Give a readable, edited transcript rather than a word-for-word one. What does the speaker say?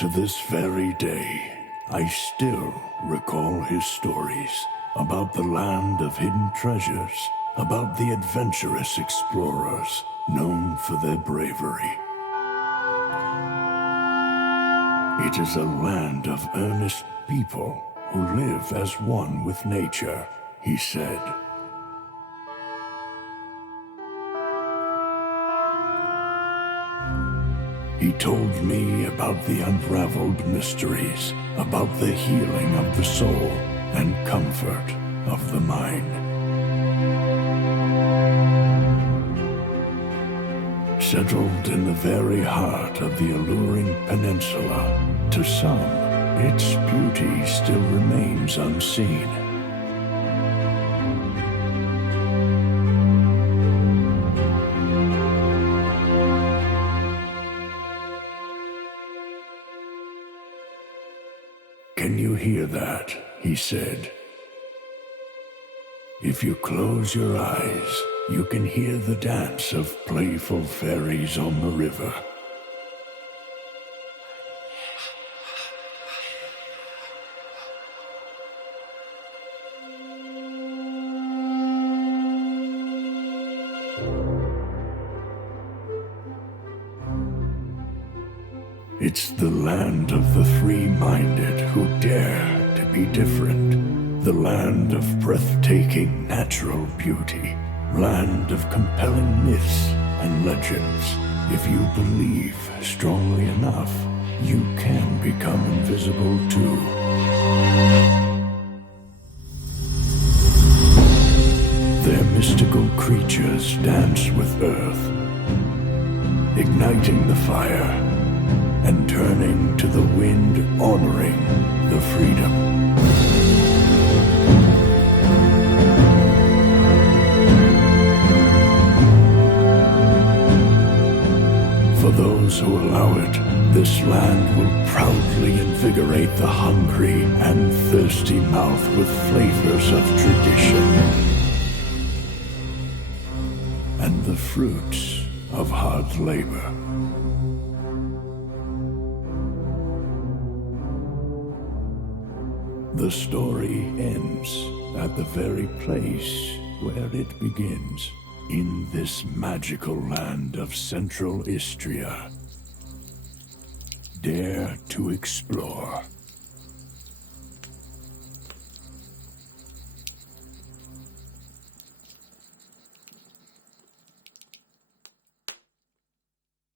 To this very day, I still recall his stories about the land of hidden treasures, about the adventurous explorers known for their bravery. It is a land of earnest people who live as one with nature, he said. He told me about the unraveled mysteries, about the healing of the soul and comfort of the mind. Settled in the very heart of the alluring peninsula, to some, its beauty still remains unseen. Can you hear that? He said. If you close your eyes, you can hear the dance of playful fairies on the river. It's the land of the free-minded who dare to be different. The land of breathtaking natural beauty. Land of compelling myths and legends. If you believe strongly enough, you can become invisible too. Their mystical creatures dance with earth, igniting the fire and turning to the wind, honoring the freedom. For those who allow it, this land will proudly invigorate the hungry and thirsty mouth with flavors of tradition and the fruits of hard labor. The story ends at the very place where it begins, in this magical land of Central Istria. Dare to explore.